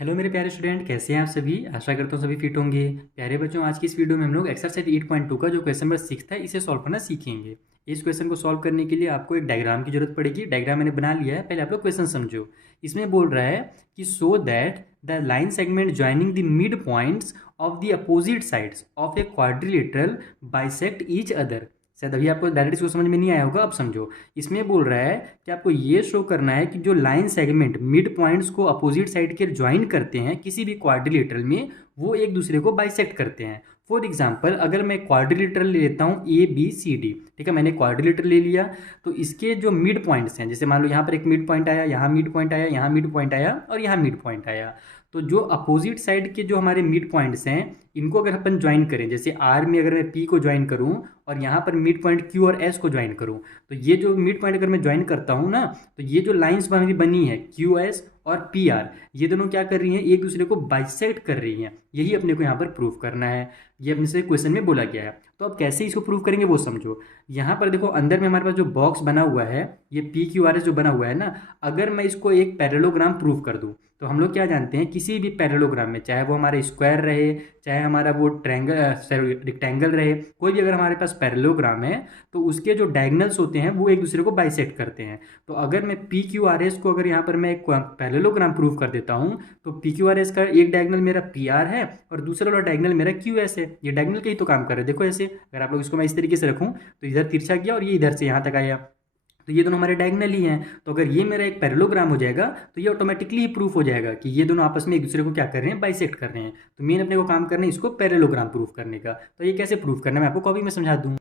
Hello मेरे प्यारे student, कैसे हैं आप सभी। आशा करता हूँ सभी फिट होंगे। प्यारे बच्चों, आज की इस वीडियो में हम लोग एक्सरसाइज 8.2 का जो क्वेश्चन नंबर 6 था इसे सॉल्व करना सीखेंगे। इस क्वेश्चन को सॉल्व करने के लिए आपको एक डायग्राम की जरूरत पड़ेगी। डायग्राम मैंने बना लिया है, पहले आप लोग क्वेश्चन समझो। इसमें बोल रहा है कि so that the line segment joining the mid points of the opposite sides of a quadrilateral bisect each other. शायद अभी आपको डायरेक्ट इसको समझ में नहीं आया होगा, अब समझो। इसमें बोल रहा है कि आपको ये शो करना है कि जो लाइन सेगमेंट मिड पॉइंट्स को अपोजिट साइड के ज्वाइन करते हैं किसी भी क्वाड्रिलेटरल में, वो एक दूसरे को बाइसेक्ट करते हैं। फॉर एग्जाम्पल, अगर मैं क्वाड्रिलेटरल ले लेता हूँ ABCD, ठीक है, मैंने क्वाड्रिलेटरल ले लिया, तो इसके जो मिड पॉइंट्स हैं, जैसे मान लो यहाँ पर एक मिड पॉइंट आया, यहाँ मिड पॉइंट आया, यहाँ मिड पॉइंट आया और यहाँ मिड पॉइंट आया। तो जो अपोजिट साइड के जो हमारे मिड पॉइंट्स हैं, इनको अगर अपन ज्वाइन करें, जैसे R में अगर मैं P को ज्वाइन करूँ और यहाँ पर मिड पॉइंट Q और S को ज्वाइन करूँ, तो ये जो मिड पॉइंट अगर मैं ज्वाइन करता हूँ ना, तो ये जो लाइंस हमारी बनी है QS और PR, ये दोनों क्या कर रही हैं, एक दूसरे को बाइसेक्ट कर रही हैं। यही अपने को यहाँ पर प्रूव करना है, ये अपने से क्वेश्चन में बोला गया है। तो अब कैसे इसको प्रूव करेंगे वो समझो। यहाँ पर देखो, अंदर में हमारे पास जो बॉक्स बना हुआ है, ये PQRS जो बना हुआ है ना, अगर मैं इसको एक पैरेललोग्राम प्रूव कर दूँ, तो हम लोग क्या जानते हैं, किसी भी पैरेललोग्राम में, चाहे वो हमारा स्क्वायर रहे, चाहे हमारा वो रेक्टेंगल रहे, कोई भी अगर हमारे पास पैरेललोग्राम है, तो उसके जो डायगनल्स होते हैं वो एक दूसरे को बाइसेक्ट करते हैं। तो अगर मैं PQRS को अगर यहाँ पर मैं एक पैरेललोग्राम प्रूव कर देता हूँ, तो PQRS का एक डायगनल मेरा PR है और दूसरा वाला डायगनल मेरा QS है। ये डायगनल का ही तो काम कर रहे हैं। देखो ऐसे, अगर आप लोग इसको मैं इस तरीके से रखूँ, तो इधर तिरछा गया और ये इधर से यहाँ तक आया, तो ये दोनों हमारे डायगनल ही हैं। तो अगर ये मेरा एक पैरेललोग्राम हो जाएगा, तो ये ऑटोमेटिकली ही प्रूफ हो जाएगा कि ये दोनों आपस में एक दूसरे को क्या कर रहे हैं, बाइसेक्ट कर रहे हैं। तो मेन अपने को काम करना है इसको पैरेललोग्राम प्रूफ करने का। तो ये कैसे प्रूफ करना है मैं आपको कॉपी में समझा दूँ।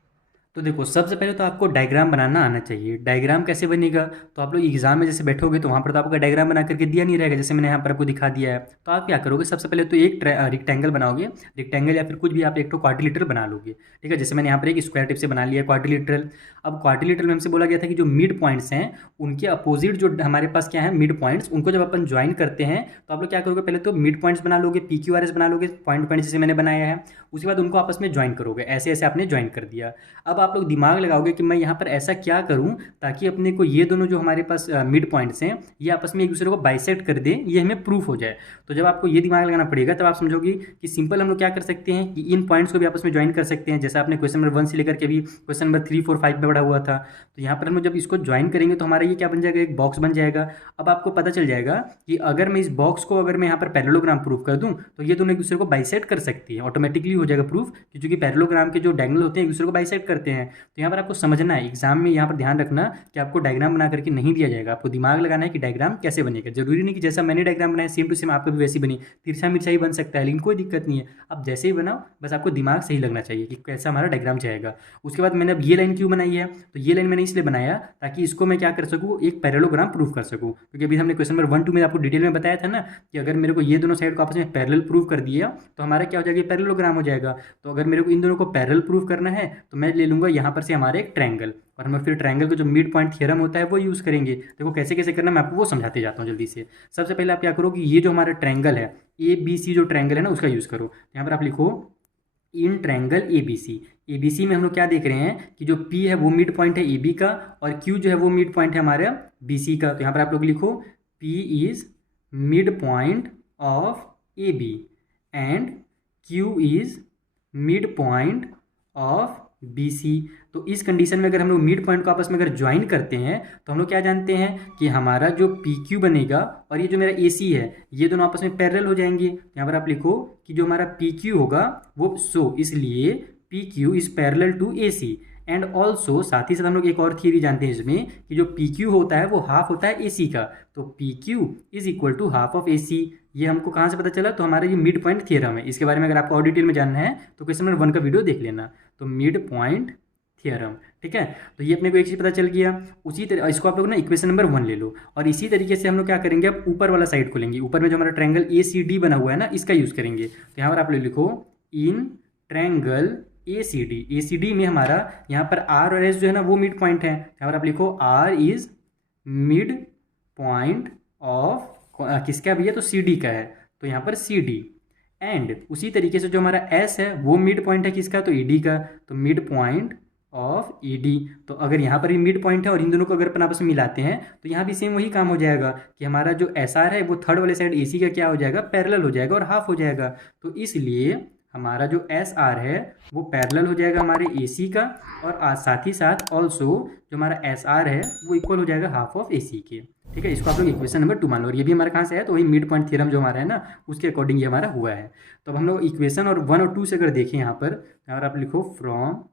तो देखो, सबसे पहले तो आपको डायग्राम बनाना आना चाहिए। डायग्राम कैसे बनेगा, तो आप लोग एग्जाम में जैसे बैठोगे तो वहाँ पर तो आपका डायग्राम बना करके दिया नहीं रहेगा, जैसे मैंने यहाँ पर आपको दिखा दिया है। तो आप क्या करोगे, सबसे पहले तो एक रेक्टेंगल बनाओगे, रेक्टेंगल या फिर कुछ भी आप एक तो क्वाड्रिलेटरल बना लोगे, ठीक है। जैसे मैंने यहाँ पर एक स्क्वायर टिप से बना लिया क्वाड्रिलेटरल। अब क्वाड्रिलेटरल में हमसे बोला गया था कि जो मिड पॉइंट्स हैं, उनके अपोजिट जो हमारे पास क्या है, मिड पॉइंट्स, उनको जब अपन ज्वाइन करते हैं, तो आप लोग क्या करोगे, पहले तो मिड पॉइंट्स बना लोगे, PQRS बना लोगे, पॉइंट पॉइंट जैसे मैंने बनाया है। उसके बाद उनको आपस में ज्वाइन करोगे, ऐसे ऐसे आपने ज्वाइन कर दिया। अब आप लोग दिमाग लगाओगे कि मैं यहाँ पर ऐसा क्या करूँ ताकि अपने को ये दोनों जो हमारे पास मिड पॉइंट्स हैं, ये आपस में एक दूसरे को बाइसेक्ट कर दें, ये हमें प्रूफ हो जाए। तो जब आपको ये दिमाग लगाना पड़ेगा, तब आप समझोगे कि सिंपल हम लोग क्या कर सकते हैं कि इन पॉइंट्स को भी आपस में ज्वाइन कर सकते हैं, जैसा आपने क्वेश्चन नंबर 1 से लेकर के भी क्वेश्चन नंबर 3, 4, 5 में पढ़ा हुआ था। तो यहाँ पर हम लोग जब इसको ज्वाइन करेंगे तो हमारा ये क्या बन जाएगा, एक बॉक्स बन जाएगा। अब आपको पता चल जाएगा कि अगर मैं इस बॉक्स को अगर मैं यहाँ पर पैरेललोग्राम प्रूफ कर दूँ, तो ये दोनों एक दूसरे को बाइसेक्ट कर सकती है, ऑटोमेटिकली हो जाएगा प्रूफ, क्योंकि पैरेललोग्राम के जो डायगोनल होते हैं एक दूसरे को बाइसेक्ट करते हैं। तो यहाँ पर आपको समझना है, एग्जाम में यहाँ पर ध्यान रखना कि आपको डायग्राम बना करके नहीं दिया जाएगा, आपको दिमाग लगाना है कि डायग्राम कैसे बनेगा। जरूरी नहीं कि जैसा मैंने डायग्राम बनाया सेम टू सेम आपको भी वैसी बनी, तिरछा मिर्चा ही बन सकता है, लेकिन कोई दिक्कत नहीं है। आप जैसे ही बनाओ, बस आपको दिमाग सही लगना चाहिए कि कैसा हमारा डायग्राम जाएगा। उसके बाद मैंने अब ये लाइन क्यों बनाई है, तो ये लाइन मैंने इसलिए बनाया ताकि इसको मैं क्या कर सकूँ, एक पैरेललोग्राम प्रूफ कर सकूँ। क्योंकि अभी हमने क्वेश्चन नंबर 1, 2 में आपको डिटेल में बताया था ना कि अगर मेरे को ये दोनों साइड को आपस में पैरेलल प्रूफ कर दिया, तो हमारा क्या हो जाएगा, पैरेललोग्राम हो जाएगा। तो अगर मेरे को इन दोनों को पैरेलल प्रूफ करना है, तो मैं ले लूँगा यहाँ पर से हमारे एक ट्रायंगल, और हम फिर ट्रायंगल का जो मिड पॉइंट थ्योरम होता है वो यूज़ करेंगे। देखो कैसे कैसे करना, मैं आपको वो समझाते जाता हूँ जल्दी से। सबसे पहले आप क्या करो कि ये जो हमारा ट्रायंगल है, ABC जो ट्रायंगल है ना, उसका यूज़ करो। यहाँ पर आप लिखो इन ट्रायंगल ABC। ABC में हम लोग क्या देख रहे हैं कि जो P है वो मिड पॉइंट है AB का, और Q जो है वो मिड पॉइंट है हमारा BC का। तो यहाँ पर आप लोग लिखो P is mid point of AB and Q is mid point of BC। तो इस कंडीशन में अगर हम लोग मिड पॉइंट को आपस में अगर ज्वाइन करते हैं, तो हम लोग क्या जानते हैं कि हमारा जो PQ बनेगा और ये जो मेरा AC है, ये दोनों आपस में पैरेलल हो जाएंगे। यहाँ पर आप लिखो कि जो हमारा PQ होगा वो इसलिए PQ is parallel to AC। And also साथ ही साथ हम लोग एक और थियरी जानते हैं इसमें कि जो PQ होता है वो हाफ होता है AC का, तो PQ is equal to half of AC। ये हमको कहाँ से पता चला, तो हमारा ये मिड पॉइंट थ्योरम है। इसके बारे में अगर आपको और डिटेल में जानना है तो क्वेश्चन नंबर 1 का वीडियो देख लेना। तो मिड पॉइंट थ्योरम, ठीक है। तो ये अपने को एक चीज़ पता चल गया। उसी तरह इसको आप लोग ना इक्वेशन नंबर 1 ले लो, और इसी तरीके से हम लोग क्या करेंगे, अब ऊपर वाला साइड को लेंगे। ऊपर में जो हमारा ट्रायंगल ACD बना हुआ है ना, इसका यूज़ करेंगे। तो यहाँ पर आप लोग लिखो इन ट्रायंगल ACD में हमारा यहाँ पर R और S जो है ना वो मिड पॉइंट है। यहाँ पर आप लिखो R is mid point of किसका भी है, तो CD का है, तो यहाँ पर CD। एंड उसी तरीके से जो हमारा S है वो मिड पॉइंट है किसका, तो ED का, तो mid point of E D. तो अगर यहाँ पर भी मिड पॉइंट है और इन दोनों को अगर अपन आपस में मिलाते हैं तो यहाँ भी सेम वही काम हो जाएगा कि हमारा जो एस आर है वो थर्ड वाले साइड ए सी का क्या हो जाएगा, पैरेलल हो जाएगा और हाफ हो जाएगा। तो इसलिए हमारा जो एस आर है वो पैरेलल हो जाएगा हमारे ए सी का, और साथ ही साथ ऑल्सो जो हमारा एस आर है वो इक्वल हो जाएगा हाफ ऑफ ए सी के। ठीक है, इसको आप लोग इक्वेशन नंबर 2 मान लो। और ये भी हमारा कहाँ से है, तो वही मिड पॉइंट थ्योरम जो हमारा है ना उसके अकॉर्डिंग ये हमारा हुआ है। तो अब हम लोग इक्वेशन और 1 और 2 से अगर देखें यहाँ पर, और आप लिखो फ्रॉम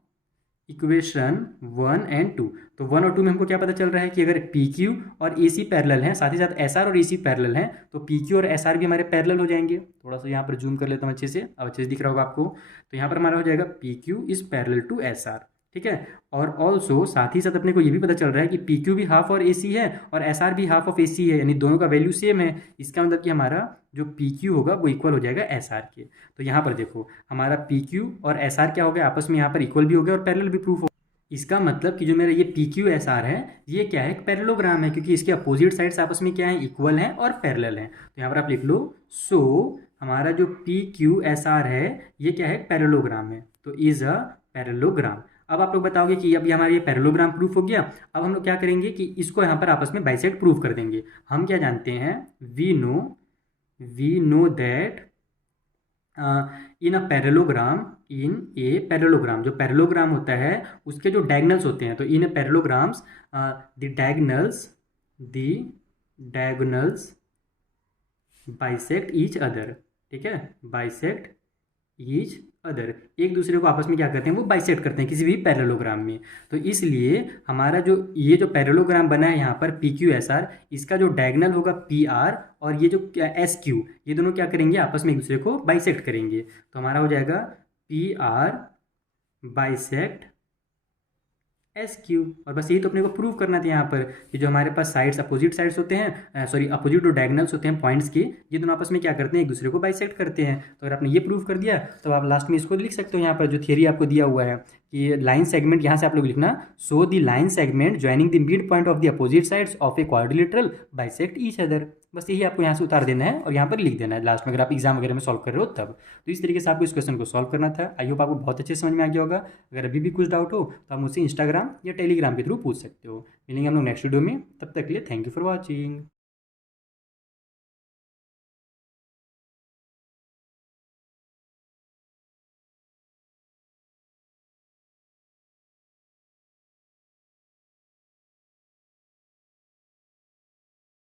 इक्वेशन 1 एंड 2, तो 1 और 2 में हमको क्या पता चल रहा है कि अगर पी क्यू और ए सी पैरेलल हैं, साथ ही साथ एस आर और ए सी पैरेलल हैं, तो पी क्यू और एस आर भी हमारे पैरेलल हो जाएंगे। थोड़ा सा यहाँ पर जूम कर लेता हूँ अच्छे से, अब अच्छे से दिख रहा होगा आपको। तो यहाँ पर हमारा हो जाएगा P Q is parallel to S R. ठीक है, और ऑल्सो साथ ही साथ अपने को ये भी पता चल रहा है कि पी क्यू भी हाफ और ए सी है और एस आर भी हाफ ऑफ ए सी है, यानी दोनों का वैल्यू सेम है। इसका मतलब कि हमारा जो पी क्यू होगा वो इक्वल हो जाएगा एस आर के। तो यहाँ पर देखो हमारा पी क्यू और एस आर क्या हो गया, आपस में यहाँ पर इक्वल भी हो गया और पैरेलल भी प्रूफ हो। इसका मतलब कि जो मेरा ये पी क्यू एस आर है ये क्या है, एक पैरेललोग्राम है, क्योंकि इसके अपोजिट साइड्स आपस में क्या है, इक्वल हैं और पैरेलल हैं। तो यहाँ पर आप लिख लो सो हमारा जो पी क्यू एस आर है ये क्या है, पैरेललोग्राम है, तो इज अ पैरेललोग्राम। अब आप लोग बताओगे कि अब ये हमारा ये पैरेललोग्राम प्रूफ हो गया। अब हम लोग क्या करेंगे कि इसको यहाँ पर आपस में बाइसेक्ट प्रूफ कर देंगे। हम क्या जानते हैं, we know that in a parallelogram, जो पैरेललोग्राम होता है उसके जो डायगनल्स होते हैं, तो in parallelograms the diagonals bisect each other. ठीक है, बाइसेक्ट ईच अदर, एक दूसरे को आपस में क्या करते हैं, वो बाइसेक्ट करते हैं किसी भी पैरेललोग्राम में। तो इसलिए हमारा जो ये जो पैरेललोग्राम बना है यहाँ पर पी क्यू एस आर, इसका जो डायगनल होगा पी आर और ये जो एस क्यू, ये दोनों क्या करेंगे, आपस में एक दूसरे को बाइसेक्ट करेंगे। तो हमारा हो जाएगा P R bisect S Q. और बस यही तो अपने को प्रूव करना था यहाँ पर कि जो हमारे पास साइड्स अपोजिट साइड्स होते हैं, सॉरी अपोजिट जो डायगनल्स होते हैं पॉइंट्स के, ये दोनों आपस में क्या करते हैं, एक दूसरे को बाइसेक्ट करते हैं। तो अगर आपने ये प्रूव कर दिया तो आप लास्ट में इसको लिख सकते हो यहाँ पर जो थियरी आपको दिया हुआ है कि लाइन सेगमेंट, यहाँ से आप लोग लिखना so the line segment joining the mid point of the opposite sides of a quadrilateral bisect each other. बस यही आपको यहाँ से उतार देना है और यहाँ पर लिख देना है लास्ट में, अगर आप एग्जाम वगैरह में सॉल्व कर रहे हो तब। तो इस तरीके से आपको इस क्वेश्चन को सॉल्व करना था। आई होप आपको बहुत अच्छे समझ में आ गया होगा। अगर अभी भी कुछ डाउट हो तो आप मुझसे इंस्टाग्राम या टेलीग्राम के थ्रू पूछ सकते हो। मिलेंगे हम लोग नेक्स्ट वीडियो में, तब तक के लिए थैंक यू फॉर वॉचिंग।